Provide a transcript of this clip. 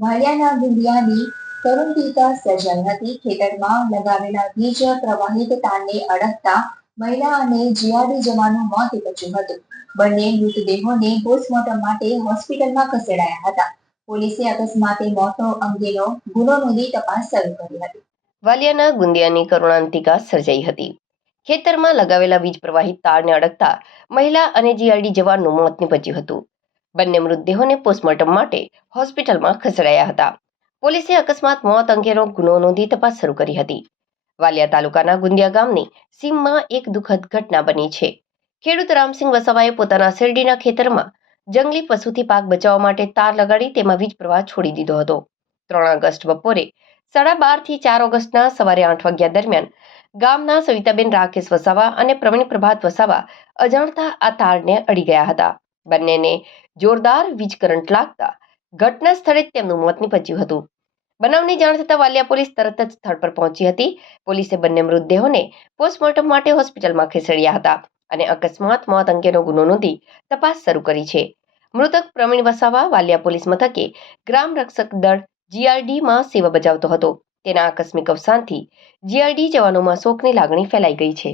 ભાડિયાના ગુંડિયાની કરુણતીકા સર્જાઈ હતી. ખેતરમાં લગાવેલા વીજ પ્રવાહિત તારને અડકતા મહિલા અને જીઆરડી જવાનનું મોત નીપજ્યું હતું. બંને મૃતદેહોને પોસ્ટમોર્ટમ માટે હોસ્પિટલમાં ખસેડાયા હતા. પોલીસે અકસ્માતે મોત અંગેનો ગુનો નોંધી તપાસ શરૂ કરી હતી. વાલિયાના ગુંદિયાની કરુણાંતિકા સર્જાઈ હતી. ખેતરમાં લગાવેલા વીજ પ્રવાહિત તારને અડકતા મહિલા અને જીઆરડી જવાનનું મોત નીપજ્યું હતું. બંને મૃતદેહોને પોસ્ટમોર્ટમ માટે હોસ્પિટલમાં ખસેડાયા હતા. પોલીસે અકસ્માત મોત અંગેનો ગુનો નોંધી તપાસ શરૂ કરી હતી. વાલિયા તાલુકાના ગુંદિયા ગામની સીમમાં એક દુઃખદ ઘટના બની છે. ખેડૂત રામસિંહ વસાવાએ પોતાના શેરડીના ખેતરમાં જંગલી પશુથી પાક બચાવવા માટે તાર લગાડી તેમાં વીજ પ્રવાહ છોડી દીધો હતો. 3 ઓગસ્ટ બપોરે 12:30 થી 4 ઓગસ્ટના સવારે 8 વાગ્યા દરમિયાન ગામના સવિતાબેન રાકેશ વસાવા અને પ્રવીણ પ્રભાત વસાવા અજાણતા આ તારને અડી ગયા હતા. બંનેને જોરદાર વીજ કરંટ લાગતા ઘટના સ્થળે તેમનું મોત નીપજ્યું હતું. બનાવની જાણ થતાં વાલિયા પોલીસ તરત જ સ્થળ પર પહોંચી હતી. પોલીસે બંને મૃતદેહોને પોસ્ટમોર્ટમ માટે હોસ્પિટલમાં ખસેડ્યા હતા અને અકસ્માત મોત અંગેનો ગુનો નોંધી તપાસ શરૂ કરી છે. મૃતક પ્રવીણ વસાવા વાલિયા પોલીસ મથકે ગ્રામ રક્ષક દળ જીઆરડીમાં સેવા બજાવતો હતો. તેના આકસ્મિક અવસાનથી જીઆરડી જવાનોમાં શોકની લાગણી ફેલાઈ ગઈ છે.